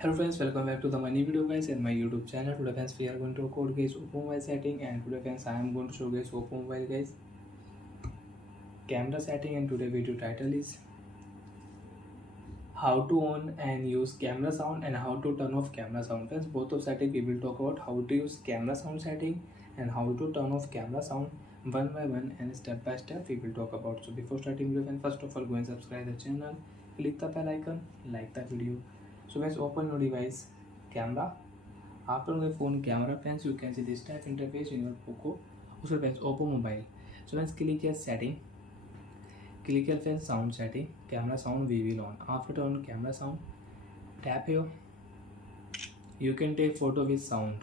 Hello friends, welcome back to the money video guys in my YouTube channel. Today friends we are going to record guys oppo mobile setting, and today friends I am going to show guys oppo mobile guys camera setting, and today video title is how to on and use camera sound and how to turn off camera sound. Friends, both of setting we will talk about how to use camera sound setting and how to turn off camera sound one by one, and step by step we will talk about. So before starting video friends, first of all go and subscribe the channel, click the bell icon, like the video. So guys, open your device camera. After the phone camera friends, you can see this type interface in your poco. Also friends, oppo mobile. So let's click here setting, click here friends sound setting, camera sound we will on. After on camera sound, tap here, you can take photo with sound.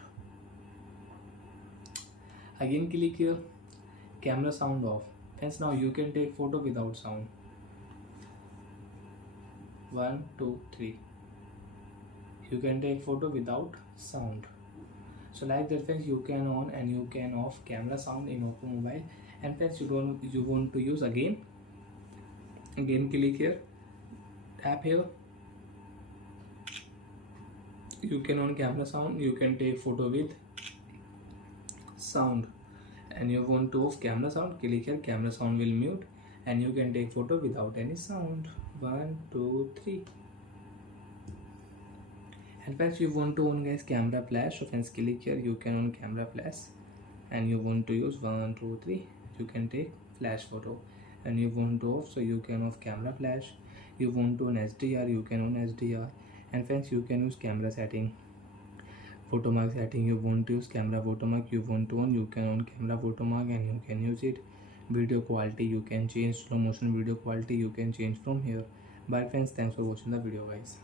Again click here, camera sound off. Friends, now you can take photo without sound. 1 2 3, you can take photo without sound. So like that friends, you can on and you can off camera sound in oppo mobile. And friends, you want to use again click here, tap here, you can on camera sound, you can take photo with sound. And you want to off camera sound, click here, camera sound will mute and you can take photo without any sound. 1 2 3. And friends, you want to on guys camera flash. So friends, click here, you can on camera flash and you want to use 1 2 3, you can take flash photo. And you want to off, so you can off camera flash. You want to on HDR, you can on HDR. And friends, you can use camera setting, watermark setting. You want to use camera watermark, you want to on, you can on camera watermark and you can use it. Video quality, you can change slow motion video quality, you can change from here. Bye friends, thanks for watching the video guys.